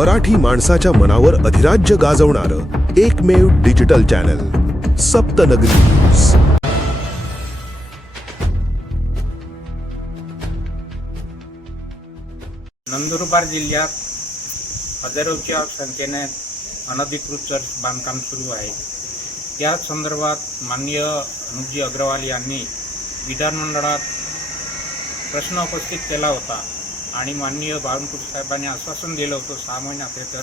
मराठी माणसाच्या मनावर अधिराज्य गाजवणारं एकमेव डिजिटल चॅनल सप्तनगरी न्यूज। नंदुरबार जिल्ह्यात हजारोच्या संख्येने अनधिकृत चर्च बांधकाम सुरू आहे। त्या संदर्भात माननीय अनुजी अग्रवाल यांनी विधानमंडळात प्रश्न उपस्थित केला होता आणि माननीय बावनकुळे साहेबांनी आश्वासन दिलं होतं 6 महिन्यात हे तर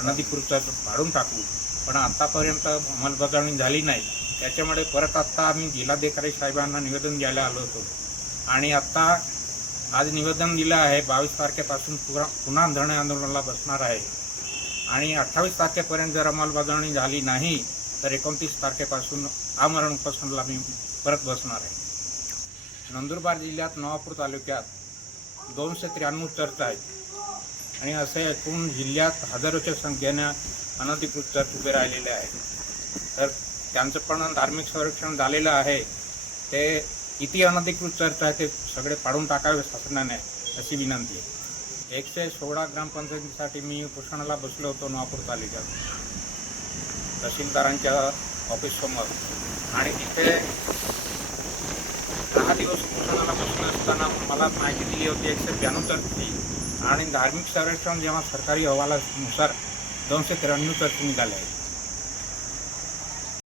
अनधिकृत चर्च काढून टाकू, पण आतापर्यंत अंमलबजावणी झाली नाही। त्याच्यामुळे परत आत्ता आम्ही जिल्हाधिकारी साहेबांना निवेदन द्यायला आलो होतो आणि आत्ता आज निवेदन दिलं आहे। 22 तारखेपासून पुन्हा धरणे आंदोलनाला बसणार आहे आणि 28 तारखेपर्यंत जर अंमलबजावणी झाली नाही तर 29 तारखेपासून आमरण उपोषणाला मी परत बसणार आहे। नंदुरबार जिल्ह्यात नवापूर तालुक्यात 293 चर्च आहेत आणि असे एकूण जिल्ह्यात हजारोच्या संख्येने अनधिकृत चर्च उभे राहिलेले आहेत। तर त्यांचं पण धार्मिक संरक्षण झालेलं आहे। ते किती अनधिकृत चर्च आहे ते सगळे पाडून टाकावे शासनाने अशी विनंती आहे। 116 ग्रामपंचायतीसाठी मी उपोषणाला बसलो होतो नवापूर तालुक्यात तहसीलदारांच्या ऑफिससमोर आणि तिथे 10 दिवस उपोषणाला बसलो असताना मला माहिती दिली होती 192 चर्चची आणि धार्मिक संरक्षण जेव्हा सरकारी अहवालानुसार 293 चर्च निघाले आहेत।